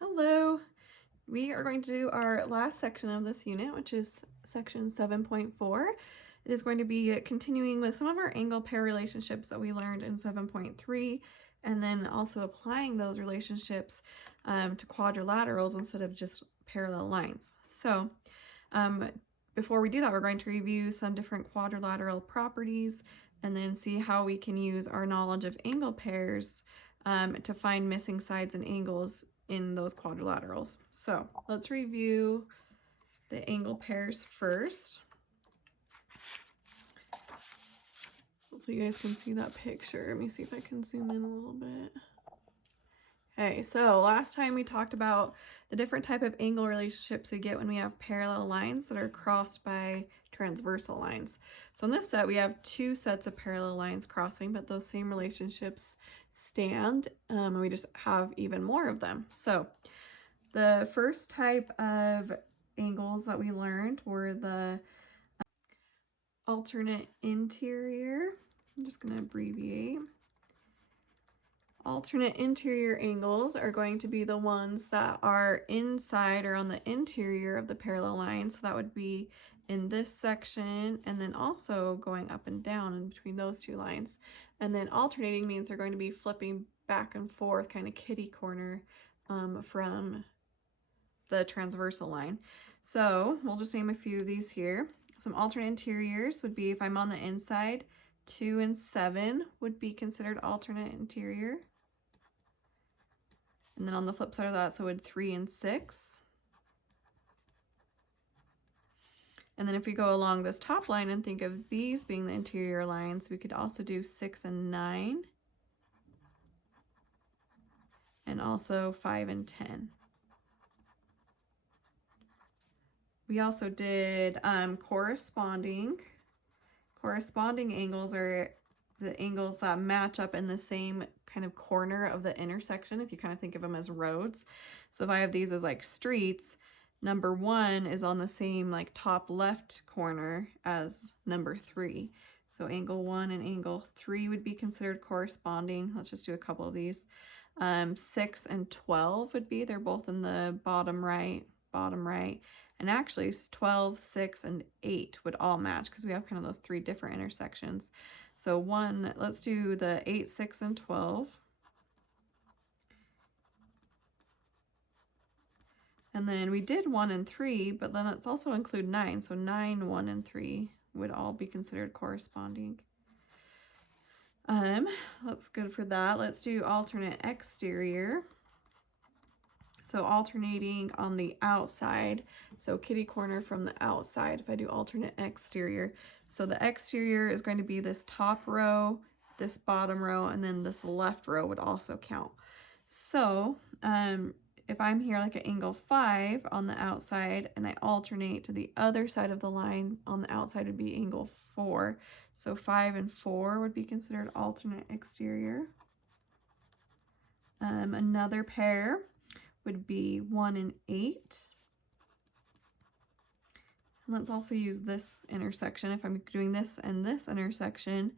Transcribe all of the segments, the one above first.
Hello! We are going to do our last section of this unit, which is section 7.4. It is going to be continuing with some of our angle pair relationships that we learned in 7.3, and then also applying those relationships to quadrilaterals instead of just parallel lines. So before we do that, we're going to review some different quadrilateral properties and then see how we can use our knowledge of angle pairs to find missing sides and angles in those quadrilaterals. So let's review the angle pairs first. Hopefully you guys can see that picture. Let me see if I can zoom in a little bit. Okay, so last time we talked about the different type of angle relationships we get when we have parallel lines that are crossed by transversal lines. So in this set we have two sets of parallel lines crossing, but those same relationships stand, and we just have even more of them. So the first type of angles that we learned were the alternate interior. I'm just going to abbreviate. Alternate interior angles are going to be the ones that are inside or on the interior of the parallel line. So that would be in this section and then also going up and down in between those two lines. And then alternating means they're going to be flipping back and forth, kind of kitty corner from the transversal line. So we'll just name a few of these here. Some alternate interiors would be if I'm on the inside, 2 and 7 would be considered alternate interior. And then on the flip side of that, so would 3 and 6. And then if we go along this top line and think of these being the interior lines, we could also do 6 and 9. And also 5 and 10. We also did corresponding. Corresponding angles are the angles that match up in the same kind of corner of the intersection, if you kind of think of them as roads. So if I have these as like streets, number 1 is on the same like top left corner as number 3. So angle 1 and angle 3 would be considered corresponding. Let's just do a couple of these. 6 and 12 would be, they're both in the bottom right. And actually 12, 6, and 8 would all match because we have kind of those 3 different intersections. So let's do the 8, 6, and 12. And then we did 1 and 3, but then let's also include 9. So 9, 1, and 3 would all be considered corresponding. That's good for that. Let's do alternate exterior. So alternating on the outside, so kitty corner from the outside if I do alternate exterior. So the exterior is going to be this top row, this bottom row, and then this left row would also count. So if I'm here like at angle 5 on the outside and I alternate to the other side of the line on the outside would be angle 4. So 5 and 4 would be considered alternate exterior. Another pair would be 1 and 8. And let's also use this intersection. If I'm doing this and this intersection,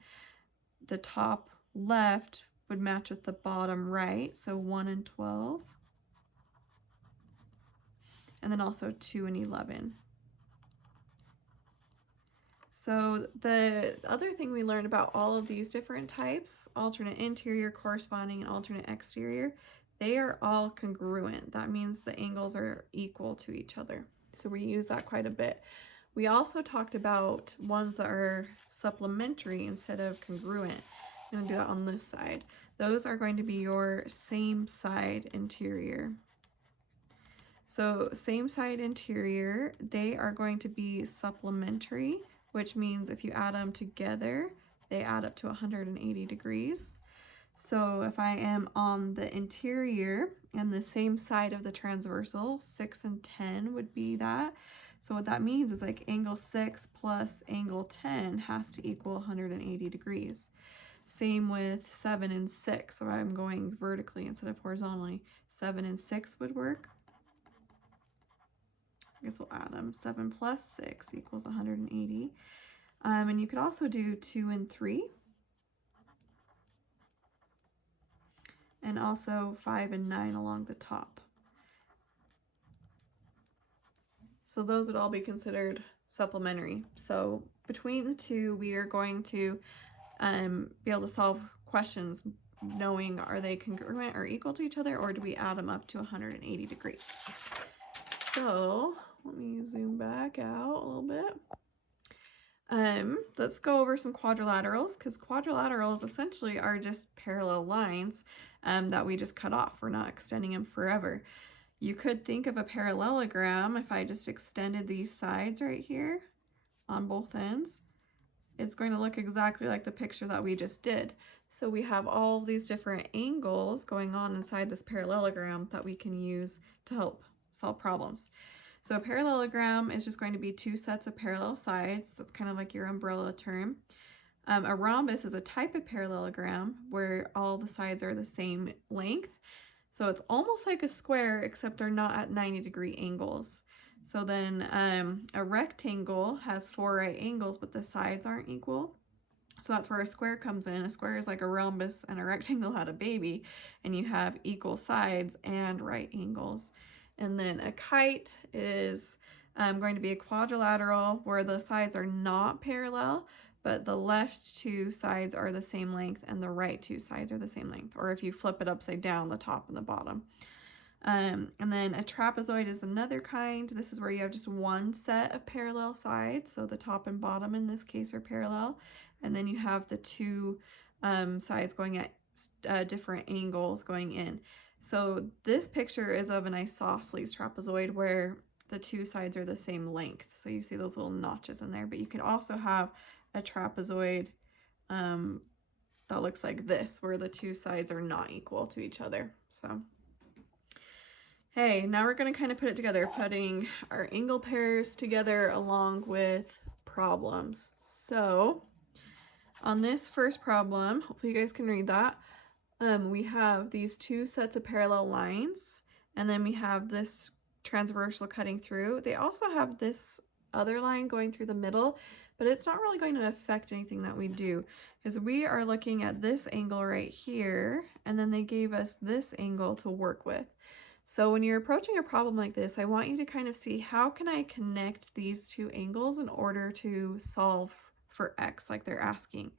the top left would match with the bottom right, so 1 and 12. And then also 2 and 11. So the other thing we learned about all of these different types, alternate interior, corresponding, and alternate exterior, they are all congruent. That means the angles are equal to each other. So we use that quite a bit. We also talked about ones that are supplementary instead of congruent. I'm going to do that on this side. Those are going to be your same side interior. So same side interior, they are going to be supplementary, which means if you add them together, they add up to 180 degrees. So if I am on the interior and the same side of the transversal, 6 and 10 would be that. So what that means is like angle 6 plus angle 10 has to equal 180 degrees. Same with 7 and 6. So I'm going vertically instead of horizontally. 7 and 6 would work. I guess we'll add them. 7 plus 6 equals 180. And you could also do 2 and 3. And also 5 and 9 along the top. So those would all be considered supplementary. So between the two, we are going to be able to solve questions knowing are they congruent or equal to each other, or do we add them up to 180 degrees? So let me zoom back out a little bit. Let's go over some quadrilaterals, because quadrilaterals essentially are just parallel lines that we just cut off. We're not extending them forever. You could think of a parallelogram if I just extended these sides right here on both ends. It's going to look exactly like the picture that we just did. So we have all these different angles going on inside this parallelogram that we can use to help solve problems. So a parallelogram is just going to be two sets of parallel sides. That's kind of like your umbrella term. A rhombus is a type of parallelogram where all the sides are the same length. So it's almost like a square, except they're not at 90-degree angles. So then a rectangle has 4 right angles, but the sides aren't equal. So that's where a square comes in. A square is like a rhombus, and a rectangle had a baby, and you have equal sides and right angles. And then a kite is going to be a quadrilateral where the sides are not parallel, but the left 2 sides are the same length and the right 2 sides are the same length. Or if you flip it upside down, the top and the bottom. And then a trapezoid is another kind. This is where you have just one set of parallel sides. So the top and bottom in this case are parallel. And then you have the 2 sides going at different angles going in. So this picture is of an isosceles trapezoid where the 2 sides are the same length. So you see those little notches in there. But you can also have a trapezoid that looks like this, where the 2 sides are not equal to each other. So hey, now we're going to kind of put it together, putting our angle pairs together along with problems. So on this first problem, hopefully you guys can read that, we have these 2 sets of parallel lines, and then we have this transversal cutting through. They also have this other line going through the middle, but it's not really going to affect anything that we do, because we are looking at this angle right here, and then they gave us this angle to work with. So when you're approaching a problem like this, I want you to kind of see, how can I connect these 2 angles in order to solve for x like they're asking?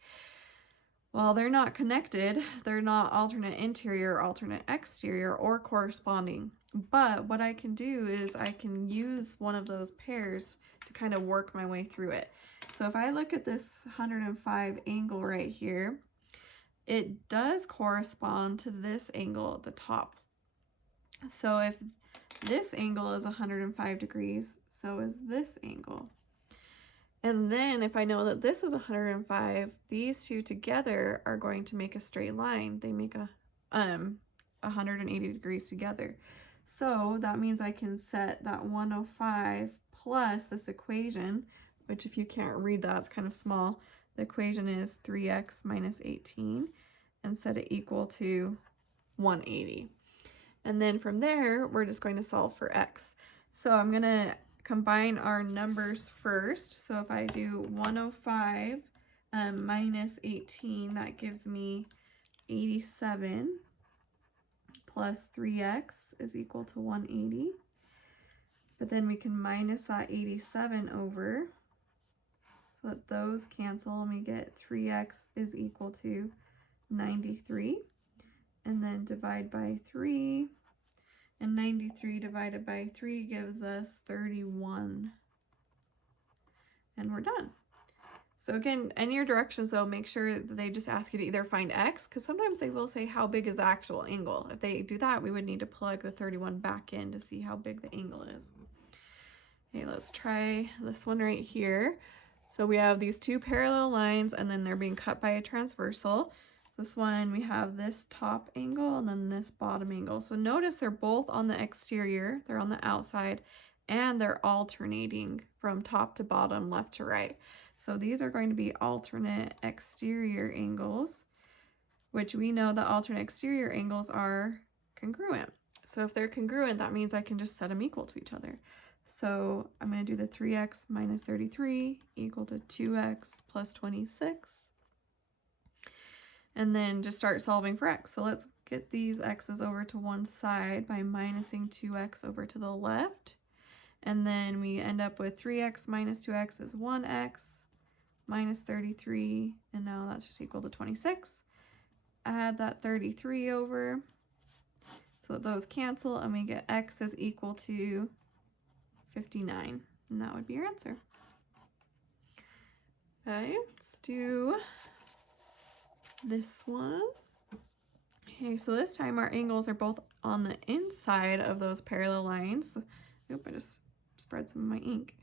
Well, they're not connected. They're not alternate interior, alternate exterior, or corresponding. But what I can do is I can use one of those pairs to kind of work my way through it. So if I look at this 105 angle right here, it does correspond to this angle at the top. So if this angle is 105 degrees, so is this angle. And then if I know that this is 105, these 2 together are going to make a straight line. They make a 180 degrees together. So that means I can set that 105 plus this equation, which if you can't read that, it's kind of small. The equation is 3x minus 18, and set it equal to 180. And then from there, we're just going to solve for x. So I'm going to combine our numbers first. So if I do 105 minus 18, that gives me 87 plus 3x is equal to 180. But then we can minus that 87 over so that those cancel, and we get 3x is equal to 93. And then divide by 3, and 93 divided by 3 gives us 31. And we're done. So again, in your directions though, make sure that they just ask you to either find x, because sometimes they will say how big is the actual angle. If they do that, we would need to plug the 31 back in to see how big the angle is. Okay, let's try this one right here. So we have these 2 parallel lines, and then they're being cut by a transversal. This one, we have this top angle and then this bottom angle. So notice they're both on the exterior, they're on the outside, and they're alternating from top to bottom, left to right. So these are going to be alternate exterior angles, which we know that alternate exterior angles are congruent. So if they're congruent, that means I can just set them equal to each other. So I'm going to do the 3x minus 33 equal to 2x plus 26. And then just start solving for x. So let's get these x's over to one side by minusing 2x over to the left. And then we end up with 3x minus 2x is 1x minus 33, and now that's just equal to 26. Add that 33 over, so that those cancel, and we get x is equal to 59, and that would be your answer. Okay, let's do this one. Okay, so this time our angles are both on the inside of those parallel lines. Oop, I just spread some of my ink.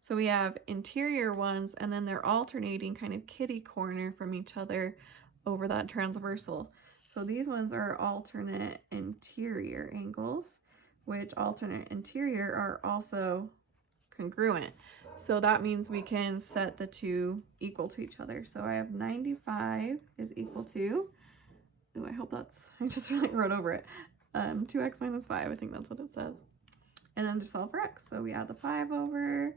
So we have interior ones, and then they're alternating kind of kitty corner from each other over that transversal. So these ones are alternate interior angles, which alternate interior are also congruent. So that means we can set the two equal to each other. So I have 95 is equal to, ooh, I hope that's, I just really wrote over it, 2x minus 5, I think that's what it says. And then just solve for x. So we add the 5 over,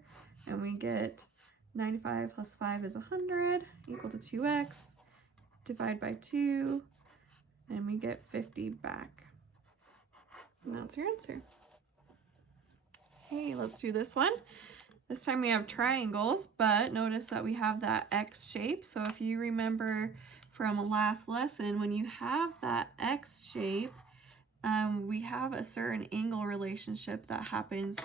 and we get 95 plus 5 is 100, equal to 2x, divide by 2, and we get 50 back. And that's your answer. Okay, let's do this one. This time we have triangles, but notice that we have that X shape. So if you remember from last lesson, when you have that X shape, we have a certain angle relationship that happens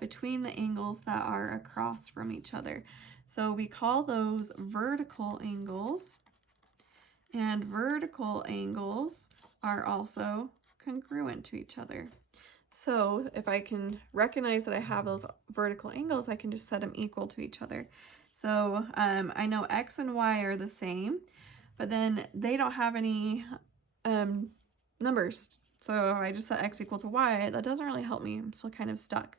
between the angles that are across from each other. So we call those vertical angles, and vertical angles are also congruent to each other. So if I can recognize that I have those vertical angles, I can just set them equal to each other. So I know x and y are the same, but then they don't have any numbers. So I just set x equal to y. That doesn't really help me. I'm still kind of stuck.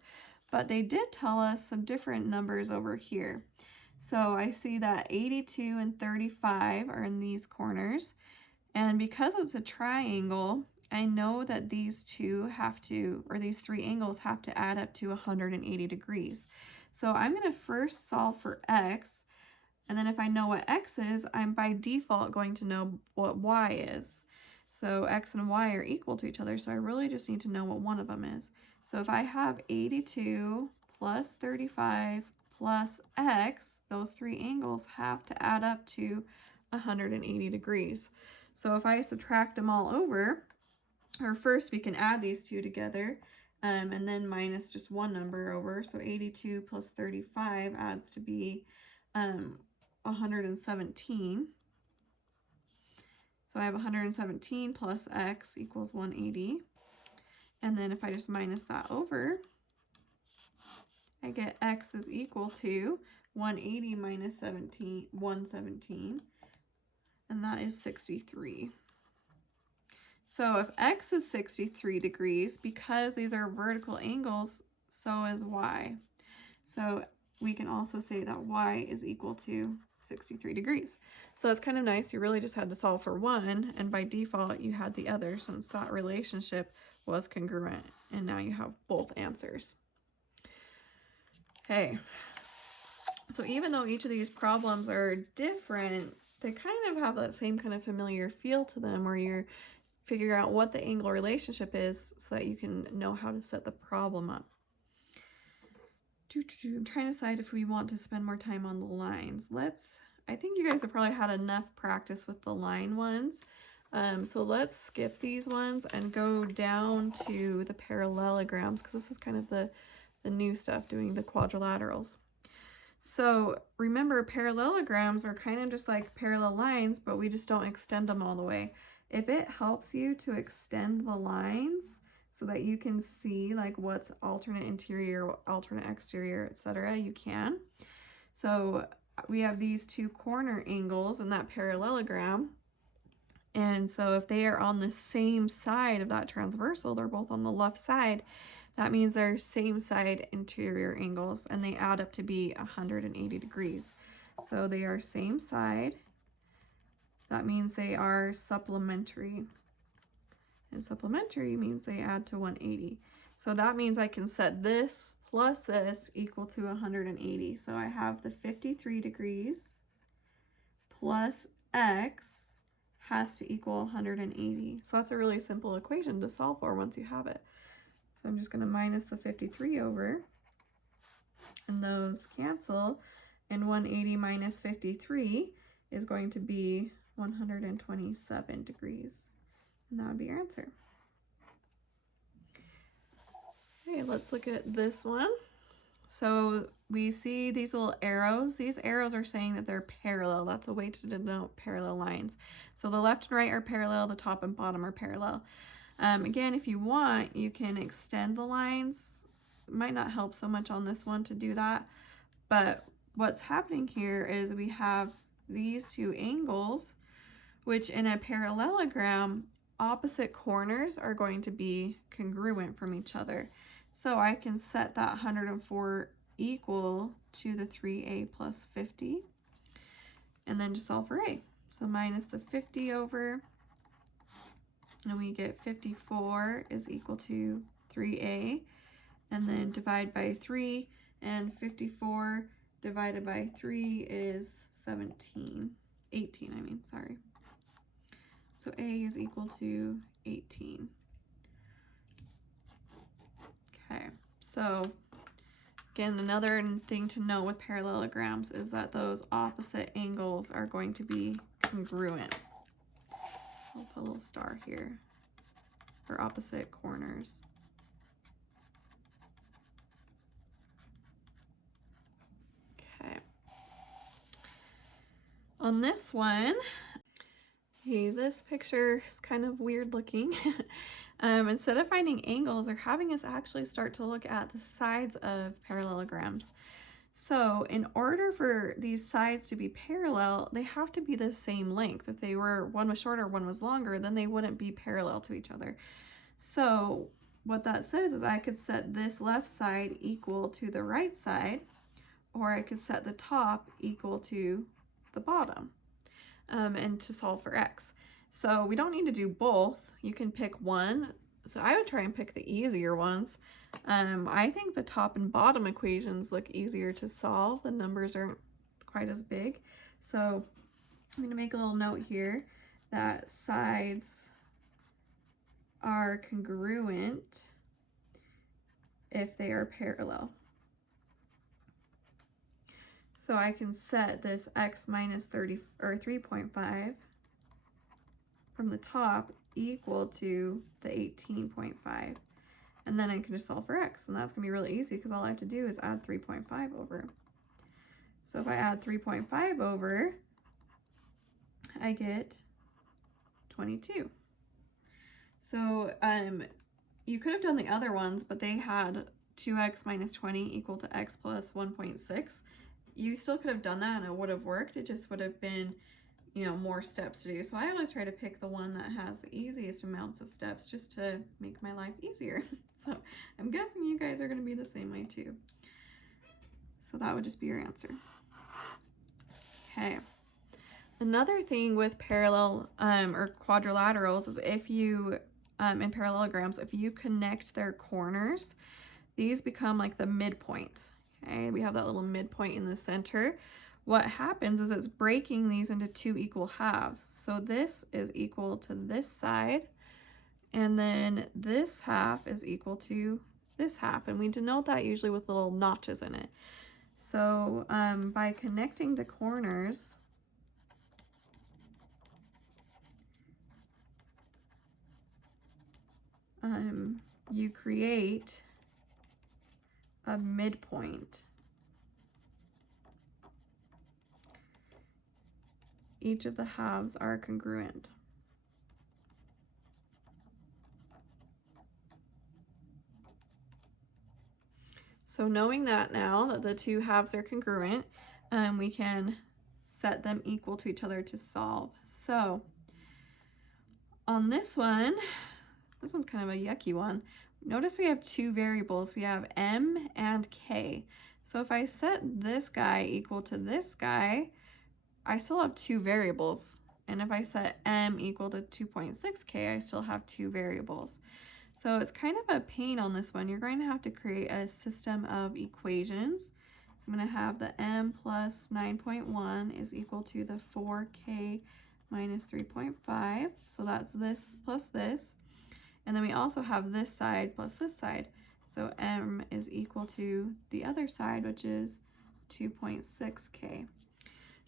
But they did tell us some different numbers over here. So I see that 82 and 35 are in these corners. And because it's a triangle, I know that these two have to, or these three angles have to add up to 180 degrees. So I'm going to first solve for x, and then if I know what x is, I'm by default going to know what y is. So x and y are equal to each other, so I really just need to know what one of them is. So if I have 82 plus 35 plus x, those three angles have to add up to 180 degrees. So if I subtract them all over, or first we can add these two together, and then minus just one number over. So 82 plus 35 adds to be 117. So I have 117 plus x equals 180. And then if I just minus that over, I get x is equal to 180 minus 117, and that is 63. So if x is 63 degrees, because these are vertical angles, so is y. So we can also say that y is equal to 63 degrees. So it's kind of nice. You really just had to solve for one, and by default you had the other since that relationship was congruent, and now you have both answers. Okay, so even though each of these problems are different, they kind of have that same kind of familiar feel to them, where you're figure out what the angle relationship is so that you can know how to set the problem up. I'm trying to decide if we want to spend more time on the lines. I think you guys have probably had enough practice with the line ones. So let's skip these ones and go down to the parallelograms, because this is kind of the new stuff, doing the quadrilaterals. So remember, parallelograms are kind of just like parallel lines, but we just don't extend them all the way. If it helps you to extend the lines so that you can see like what's alternate interior, alternate exterior, etc., you can. So we have these two corner angles in that parallelogram. And so if they are on the same side of that transversal, they're both on the left side, that means they're same side interior angles, and they add up to be 180 degrees. So they are same side. That means they are supplementary. And supplementary means they add to 180. So that means I can set this plus this equal to 180. So I have the 53 degrees plus x has to equal 180. So that's a really simple equation to solve for once you have it. So I'm just going to minus the 53 over, and those cancel, and 180 minus 53 is going to be 127 degrees, and that would be your answer. Okay, let's look at this one. So we see these little arrows. These arrows are saying that they're parallel. That's a way to denote parallel lines. So the left and right are parallel, the top and bottom are parallel. Again, if you want, you can extend the lines. It might not help so much on this one to do that, but what's happening here is we have these two angles, which in a parallelogram, opposite corners are going to be congruent from each other. So I can set that 104 equal to the 3a plus 50, and then just solve for a. So minus the 50 over, and we get 54 is equal to 3a, and then divide by 3, and 54 divided by 3 is 18, I mean, sorry. So a is equal to 18. Okay, so again, another thing to know with parallelograms is that those opposite angles are going to be congruent. I'll put a little star here for opposite corners. Okay. On this one, okay, this picture is kind of weird looking. Instead of finding angles, they're having us actually start to look at the sides of parallelograms. So in order for these sides to be parallel, they have to be the same length. If they were, one was shorter, one was longer, then they wouldn't be parallel to each other. So what that says is I could set this left side equal to the right side, or I could set the top equal to the bottom, and to solve for x. So we don't need to do both. You can pick one. So I would try and pick the easier ones. I think the top and bottom equations look easier to solve. The numbers aren't quite as big. So I'm going to make a little note here that sides are congruent if they are parallel. So I can set this x minus 30 or 3.5 from the top equal to the 18.5, and then I can just solve for x, and that's gonna be really easy because all I have to do is add 3.5 over. So if I add 3.5 over, I get 22. So you could have done the other ones, but they had 2x minus 20 equal to x plus 1.6. You still could have done that and it would have worked. It just would have been, you know, more steps to do. So I always try to pick the one that has the easiest amounts of steps just to make my life easier. So I'm guessing you guys are going to be the same way too. So that would just be your answer. Okay. Another thing with parallel or quadrilaterals is if you, in parallelograms, if you connect their corners, these become like the midpoint. Okay, we have that little midpoint in the center. What happens is it's breaking these into two equal halves. So this is equal to this side, and then this half is equal to this half, and we denote that usually with little notches in it. So by connecting the corners, you create a midpoint. Each of the halves are congruent. So knowing that now, that the two halves are congruent, we can set them equal to each other to solve. So on this one's kind of a yucky one. Notice we have two variables. We have m and k. So if I set this guy equal to this guy, I still have two variables. And if I set m equal to 2.6k, I still have two variables. So it's kind of a pain on this one. You're going to have to create a system of equations. So I'm going to have the m plus 9.1 is equal to the 4k minus 3.5. So that's this plus this. And then we also have this side plus this side. So m is equal to the other side, which is 2.6k.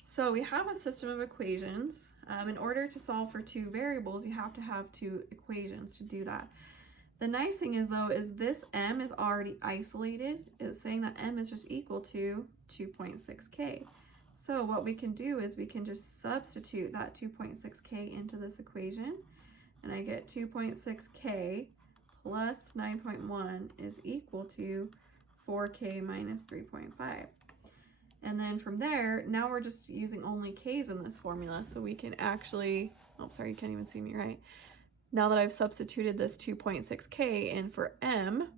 So we have a system of equations. In order to solve for two variables, you have to have two equations to do that. The nice thing is though, is this m is already isolated. It's saying that m is just equal to 2.6k. So what we can do is we can just substitute that 2.6k into this equation, and I get 2.6k plus 9.1 is equal to 4k minus 3.5. And then from there, now we're just using only k's in this formula, so we can actually, oh sorry, you can't even see me, right? Now that I've substituted this 2.6k in for m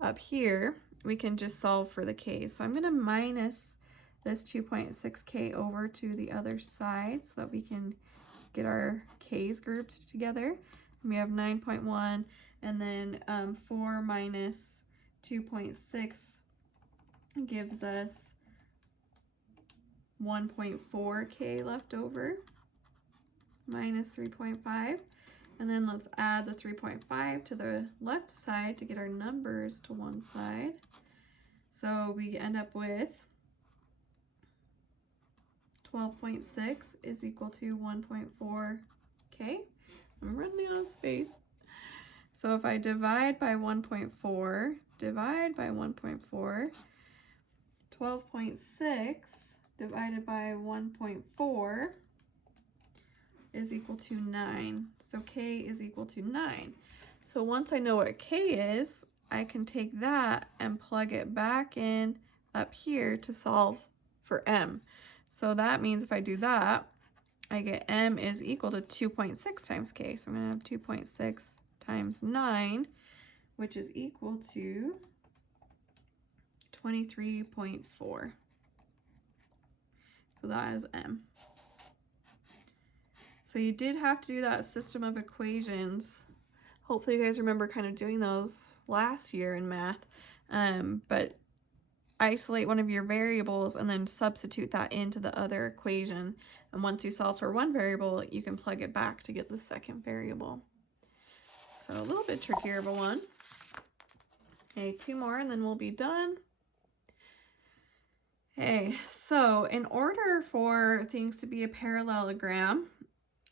up here, we can just solve for the k's. So I'm going to minus this 2.6k over to the other side so that we can get our k's grouped together. And we have 9.1, and then 4 minus 2.6 gives us 1.4k left over, minus 3.5. And then let's add the 3.5 to the left side to get our numbers to one side. So we end up with 12.6 is equal to 1.4k. I'm running out of space. So if I divide by 1.4, divide by 1.4, 12.6 divided by 1.4 is equal to 9. So k is equal to 9. So once I know what k is, I can take that and plug it back in up here to solve for m. So that means if I do that, I get m is equal to 2.6 times k. So I'm going to have 2.6 times 9, which is equal to 23.4. So that is m. So you did have to do that system of equations. Hopefully you guys remember kind of doing those last year in math. But isolate one of your variables and then substitute that into the other equation. And once you solve for one variable, you can plug it back to get the second variable. So a little bit trickier of a one. Okay, two more and then we'll be done. Okay, so in order for things to be a parallelogram,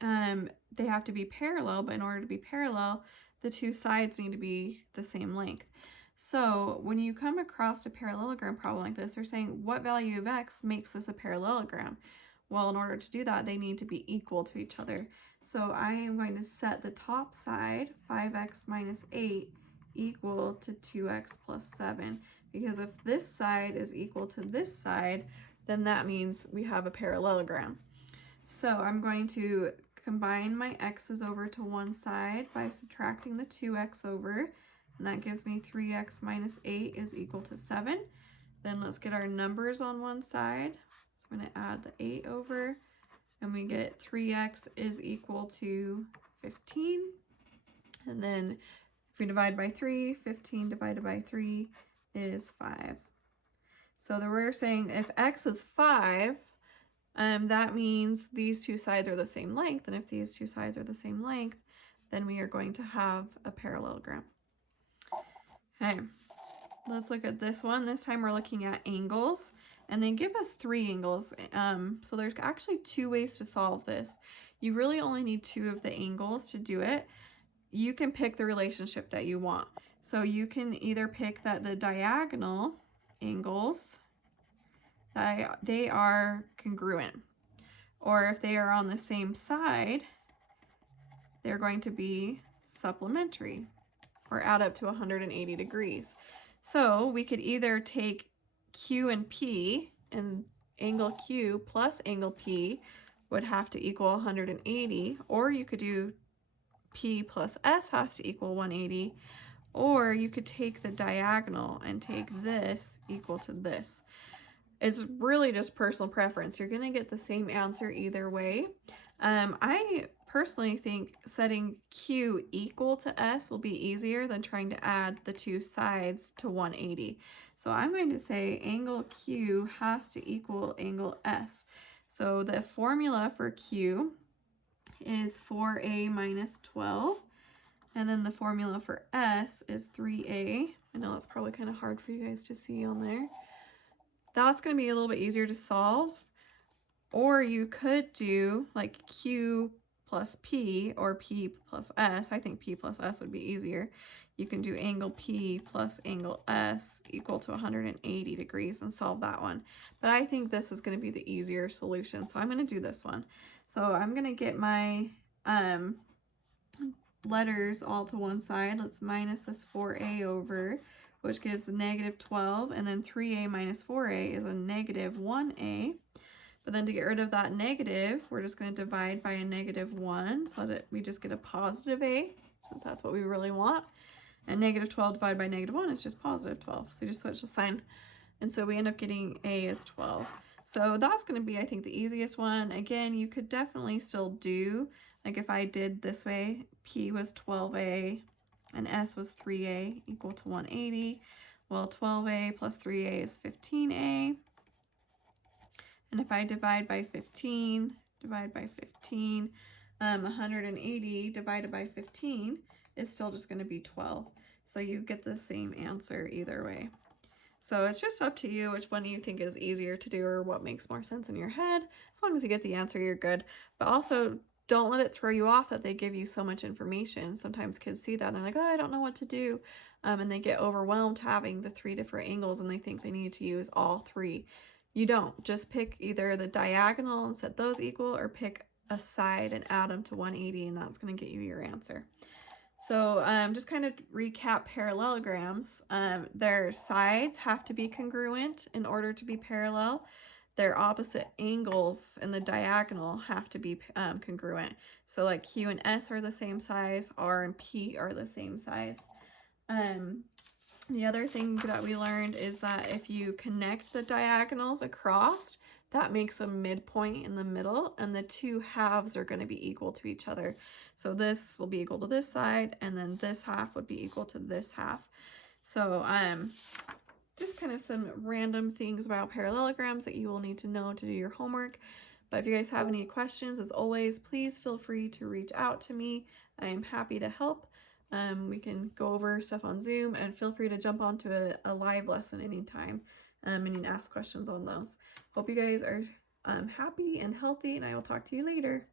they have to be parallel, but in order to be parallel, the two sides need to be the same length. So when you come across a parallelogram problem like this, they're saying what value of x makes this a parallelogram? Well, in order to do that, they need to be equal to each other. So I am going to set the top side, 5x minus 8, equal to 2x plus 7. Because if this side is equal to this side, then that means we have a parallelogram. So I'm going to combine my x's over to one side by subtracting the 2x over, and that gives me 3x minus 8 is equal to 7. Then let's get our numbers on one side. So I'm going to add the 8 over, and we get 3x is equal to 15. And then if we divide by 3, 15 divided by 3 is 5. So we're saying if x is 5, that means these two sides are the same length, and if these two sides are the same length, then we are going to have a parallelogram. Okay, let's look at this one. This time we're looking at angles, and they give us 3 angles. So there's actually 2 ways to solve this. You really only need 2 of the angles to do it. You can pick the relationship that you want. So you can either pick that the diagonal angles, they are congruent, or if they are on the same side, they're going to be supplementary or add up to 180 degrees. So we could either take Q and P, and angle Q plus angle P would have to equal 180, or you could do P plus S has to equal 180, or you could take the diagonal and take this equal to this. It's really just personal preference. You're going to get the same answer either way. I personally think setting Q equal to S will be easier than trying to add the two sides to 180. So I'm going to say angle Q has to equal angle S. So the formula for Q is 4a minus 12. And then the formula for S is 3a. I know that's probably kind of hard for you guys to see on there. That's going to be a little bit easier to solve. Or you could do like Q plus P or P plus S. I think P plus S would be easier. You can do angle P plus angle S equal to 180 degrees and solve that one. But I think this is going to be the easier solution, so I'm going to do this one. So I'm going to get my letters all to one side. Let's minus this 4a over, which gives negative 12, and then 3a minus 4a is a negative 1a. But then to get rid of that negative, we're just going to divide by a negative 1 so that we just get a positive a, since that's what we really want. And negative 12 divided by negative 1 is just positive 12. So we just switch the sign. And so we end up getting a is 12. So that's going to be, I think, the easiest one. Again, you could definitely still do, like if I did this way, P was 12a and S was 3a equal to 180. Well, 12a plus 3a is 15a. And if I divide by 15, 180 divided by 15 is still just going to be 12. So you get the same answer either way. So it's just up to you which one you think is easier to do or what makes more sense in your head. As long as you get the answer, you're good. But also, don't let it throw you off that they give you so much information. Sometimes kids see that and they're like, oh, I don't know what to do. And they get overwhelmed having the 3 different angles and they think they need to use all 3. You don't. Just pick either the diagonal and set those equal, or pick a side and add them to 180, and that's going to get you your answer. So just kind of recap parallelograms. Their sides have to be congruent in order to be parallel. Their opposite angles in the diagonal have to be congruent. So like Q and S are the same size, R and P are the same size. The other thing that we learned is that if you connect the diagonals across, that makes a midpoint in the middle, and the 2 halves are going to be equal to each other. So this will be equal to this side, and then this half would be equal to this half. So just kind of some random things about parallelograms that you will need to know to do your homework. But if you guys have any questions, as always, please feel free to reach out to me. I am happy to help. We can go over stuff on Zoom, and feel free to jump onto a live lesson anytime and you can ask questions on those. Hope you guys are happy and healthy, and I will talk to you later.